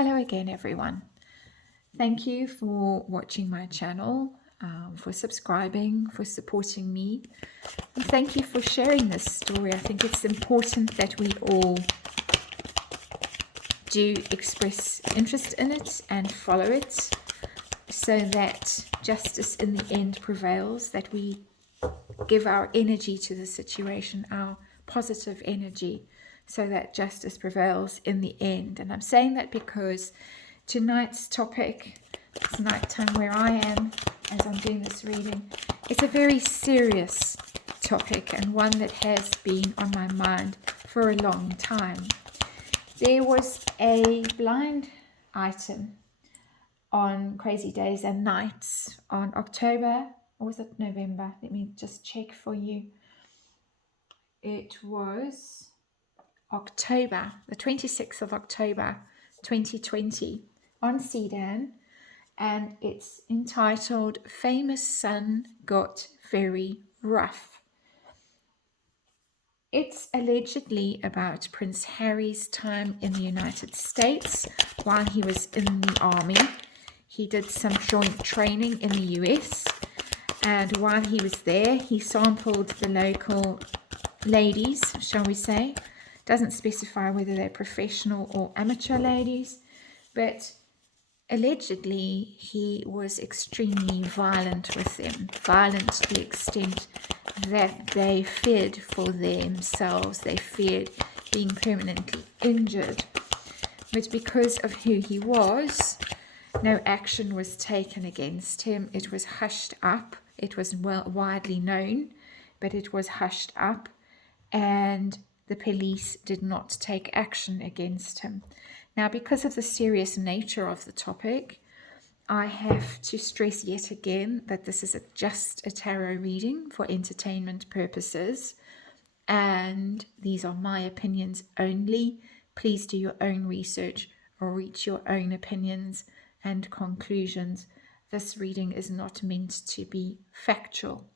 Hello again, everyone. Thank you for watching my channel, for subscribing, for supporting me, and thank you for sharing this story. I think it's important that we all do express interest in it and follow it so that justice in the end prevails, that we give our energy to the situation, our positive energy, so that justice prevails in the end. And I'm saying that because tonight's topic, it's nighttime where I am as I'm doing this reading, it's a very serious topic and one that has been on my mind for a long time. There was a blind item on Crazy Days and Nights on October, or was it November? Let me just check for you. It was October, the 26th of October 2020 on CDAN, and it's entitled Famous Son Got Very Rough. It's allegedly about Prince Harry's time in the United States while he was in the army. He did some joint training in the US, and while he was there, he sampled the local ladies, shall we say. Doesn't specify whether they're professional or amateur ladies, but allegedly he was extremely violent with them, violent to the extent that they feared for themselves, they feared being permanently injured. But because of who he was, no action was taken against him. It was hushed up. It was widely known, but it was hushed up, and the police did not take action against him. Now, because of the serious nature of the topic, I have to stress yet again that this is just a tarot reading for entertainment purposes, and these are my opinions only. Please do your own research or reach your own opinions and conclusions. This reading is not meant to be factual.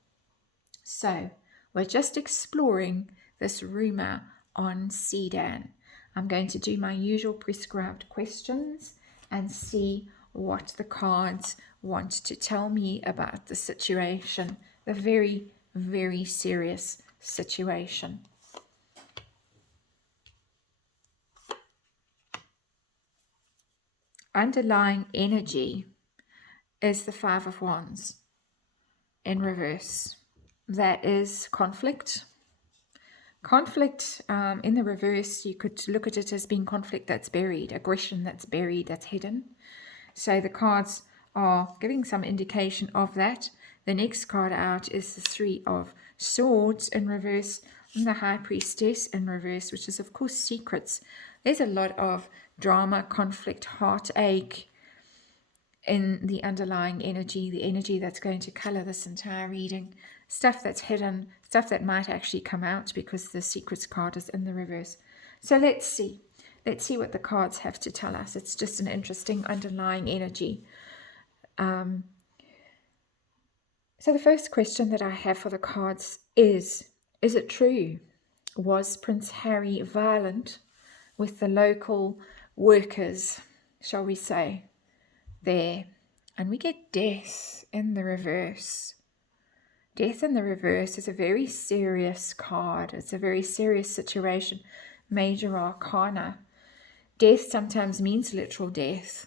So, we're just exploring this rumor on CDAN. I'm going to do my usual prescribed questions and see what the cards want to tell me about the situation, the very, very serious situation. Underlying energy is the Five of Wands in reverse. That is conflict. Conflict in the reverse, you could look at it as being conflict that's buried, aggression that's buried, that's hidden. So the cards are giving some indication of that. The next card out is the Three of Swords in reverse, and the High Priestess in reverse, which is of course secrets. There's a lot of drama, conflict, heartache in the underlying energy, the energy that's going to color this entire reading. Stuff that's hidden, stuff that might actually come out because the secrets card is in the reverse. So let's see. Let's see what the cards have to tell us. It's just an interesting underlying energy. So the first question that I have for the cards is it true? Was Prince Harry violent with the local workers, shall we say, there? And we get death in the reverse. Death in the reverse is a very serious card. It's a very serious situation. Major arcana. Death sometimes means literal death,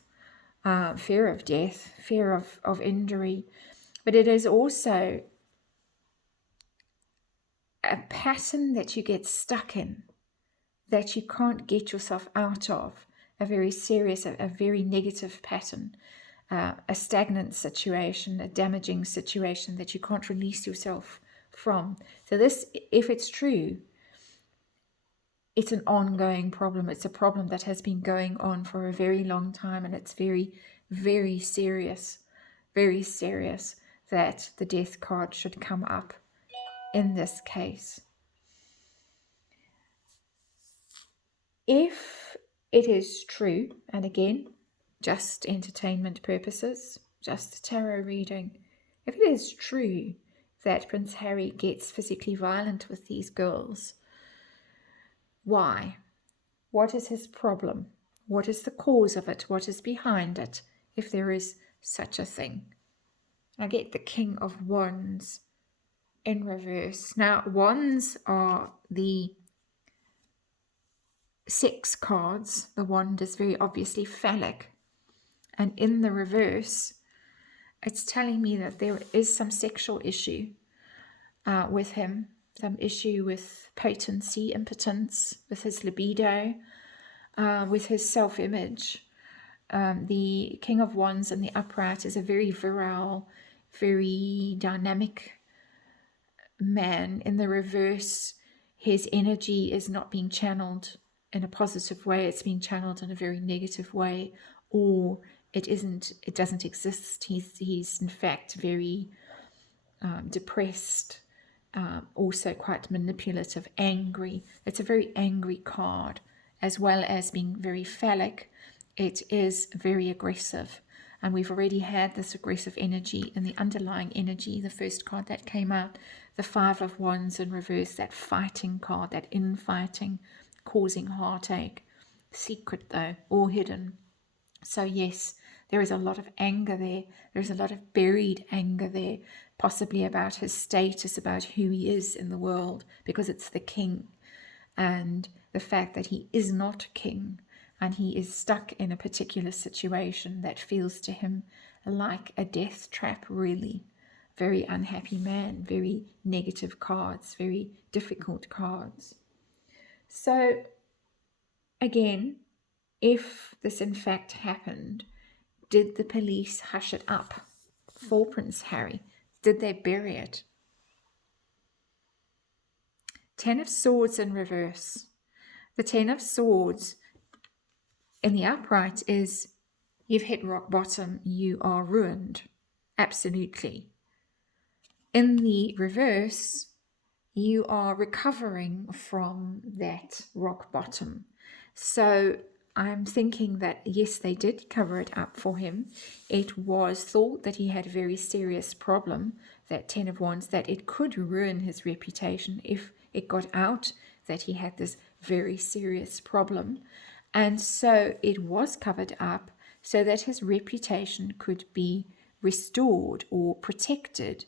fear of death, fear of injury, but it is also a pattern that you get stuck in, that you can't get yourself out of, a very serious, a very negative pattern, a stagnant situation, a damaging situation that you can't release yourself from. So this, if it's true, it's an ongoing problem. It's a problem that has been going on for a very long time, and it's very, very serious that the death card should come up in this case. If it is true, and again, just entertainment purposes, just a tarot reading, if it is true that Prince Harry gets physically violent with these girls, why? What is his problem? What is the cause of it? What is behind it, if there is such a thing? I get the King of Wands in reverse. Now, wands are the sex cards. The wand is very obviously phallic. And in the reverse, it's telling me that there is some sexual issue with him, some issue with potency, impotence, with his libido, with his self-image. The King of Wands in the upright is a very virile, very dynamic man. In the reverse, his energy is not being channeled in a positive way. It's being channeled in a very negative way, or it doesn't exist. He's in fact very depressed, also quite manipulative, angry. It's a very angry card, as well as being very phallic. It is very aggressive, and we've already had this aggressive energy in the underlying energy. The first card that came out, the Five of Wands in reverse, that fighting card, that infighting, causing heartache. Secret though, or hidden. So yes, there is a lot of anger there. There's a lot of buried anger there, possibly about his status, about who he is in the world, because it's the king, and the fact that he is not king, and he is stuck in a particular situation that feels to him like a death trap, really. Very unhappy man, very negative cards, very difficult cards. So again, if this in fact happened, did the police hush it up for Prince Harry? Did they bury it? Ten of Swords in reverse. The Ten of Swords in the upright is you've hit rock bottom, you are ruined. Absolutely. In the reverse, you are recovering from that rock bottom. So I'm thinking that yes, they did cover it up for him. It was thought that he had a very serious problem, that Ten of Wands, that it could ruin his reputation if it got out that he had this very serious problem. And so it was covered up so that his reputation could be restored or protected,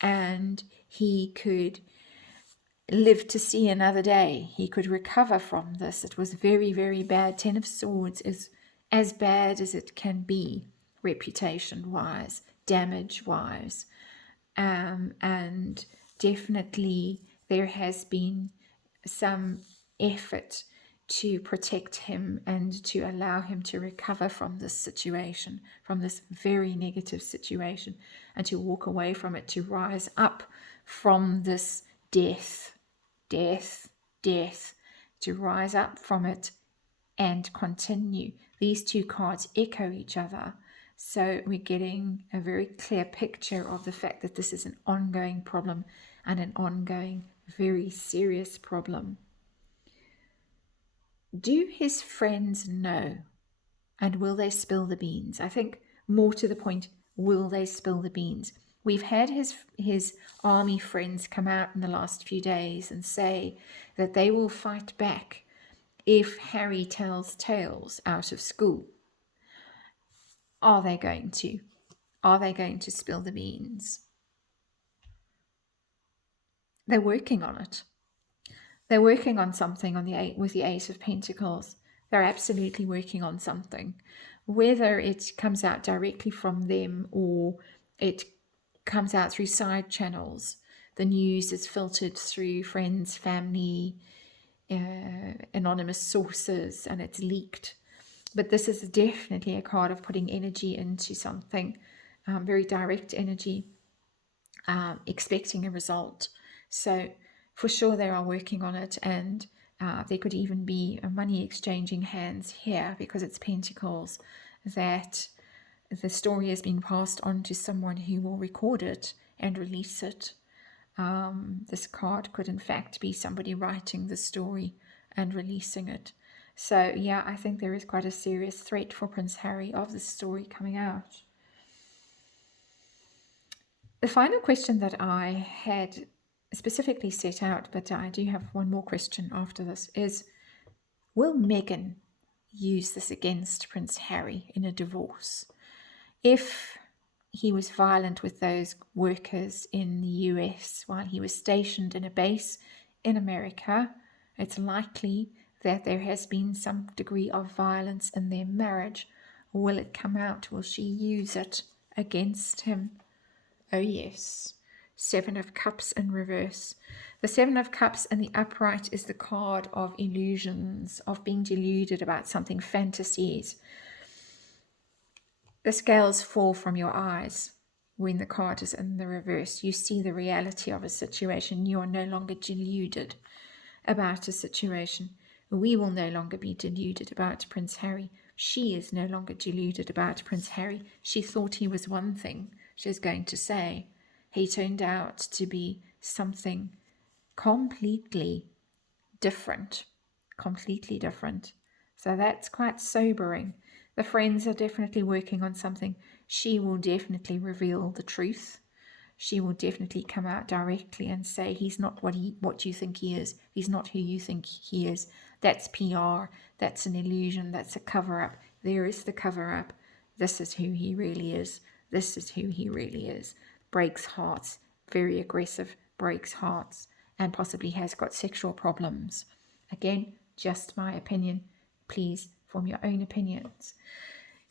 and he could live to see another day. He could recover from this. It was very, very bad. Ten of Swords is as bad as it can be, reputation-wise, damage-wise. And definitely there has been some effort to protect him and to allow him to recover from this situation, from this very negative situation, and to walk away from it, to rise up from this death, to rise up from it and continue. These two cards echo each other. So we're getting a very clear picture of the fact that this is an ongoing problem, and an ongoing, very serious problem. Do his friends know? And will they spill the beans? I think more to the point, will they spill the beans? We've had his army friends come out in the last few days and say that they will fight back if Harry tells tales out of school. Are they going to? Are they going to spill the beans? They're working on it. They're working on something with the Eight of Pentacles. They're absolutely working on something. Whether it comes out directly from them or it comes out through side channels, the news is filtered through friends, family, anonymous sources, and it's leaked. But this is definitely a card of putting energy into something, very direct energy, expecting a result. So for sure they are working on it, and there could even be a money exchanging hands here, because it's Pentacles, that the story is being passed on to someone who will record it and release it. This card could in fact be somebody writing the story and releasing it. So yeah, I think there is quite a serious threat for Prince Harry of this story coming out. The final question that I had specifically set out, but I do have one more question after this, is will Meghan use this against Prince Harry in a divorce. If he was violent with those workers in the US while he was stationed in a base in America, it's likely that there has been some degree of violence in their marriage. Will it come out? Will she use it against him? Oh yes. Seven of Cups in reverse. The Seven of Cups in the upright is the card of illusions, of being deluded about something, fantasies. The scales fall from your eyes when the card is in the reverse. You see the reality of a situation. You are no longer deluded about a situation. We will no longer be deluded about Prince Harry. She is no longer deluded about Prince Harry. She thought he was one thing. She was going to say, he turned out to be something completely different. Completely different. So that's quite sobering. The friends are definitely working on something. She will definitely reveal the truth. She will definitely come out directly and say he's not what you think he is. He's not who you think he is. That's PR. That's an illusion. That's a cover-up. There is the cover-up. This is who he really is. This is who he really is. Breaks hearts. Very aggressive. Breaks hearts. And possibly has got sexual problems. Again, just my opinion. Please form your own opinions.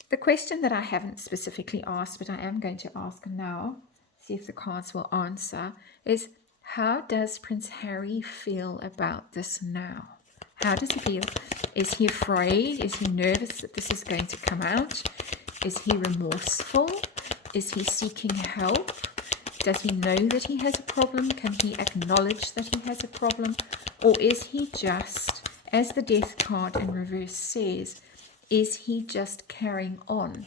The question that I haven't specifically asked, but I am going to ask now, see if the cards will answer, is how does Prince Harry feel about this now? How does he feel? Is he afraid? Is he nervous that this is going to come out? Is he remorseful? Is he seeking help? Does he know that he has a problem? Can he acknowledge that he has a problem? Or is he just, as the Death card in reverse says, is he just carrying on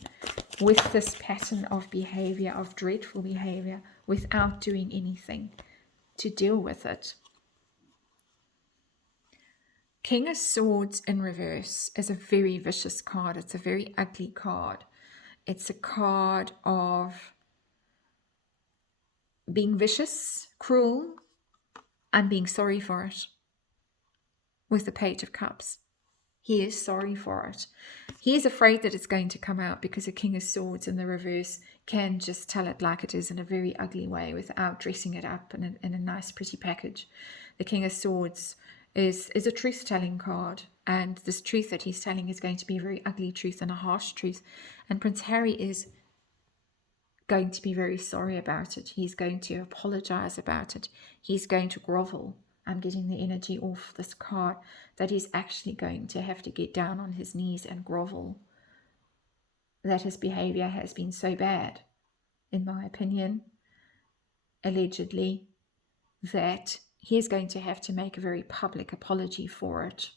with this pattern of behavior, of dreadful behavior, without doing anything to deal with it? King of Swords in reverse is a very vicious card. It's a very ugly card. It's a card of being vicious, cruel, and being sorry for it. With the Page of Cups, he is sorry for it. He is afraid that it's going to come out because a King of Swords in the reverse can just tell it like it is in a very ugly way without dressing it up in a nice pretty package. The King of Swords is a truth-telling card, and this truth that he's telling is going to be a very ugly truth and a harsh truth, and Prince Harry is going to be very sorry about it. He's going to apologize about it. He's going to grovel. I'm getting the energy off this card that he's actually going to have to get down on his knees and grovel. That his behavior has been so bad, in my opinion, allegedly, that he is going to have to make a very public apology for it.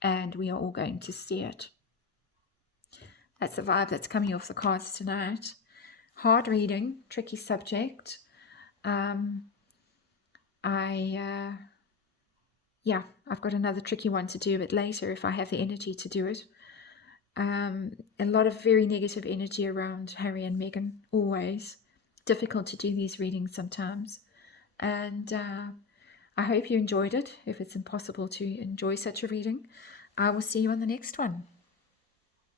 And we are all going to see it. That's the vibe that's coming off the cards tonight. Hard reading, tricky subject. I've got another tricky one to do a bit later if I have the energy to do it. A lot of very negative energy around Harry and Meghan, always. Difficult to do these readings sometimes. And I hope you enjoyed it. If it's impossible to enjoy such a reading, I will see you on the next one.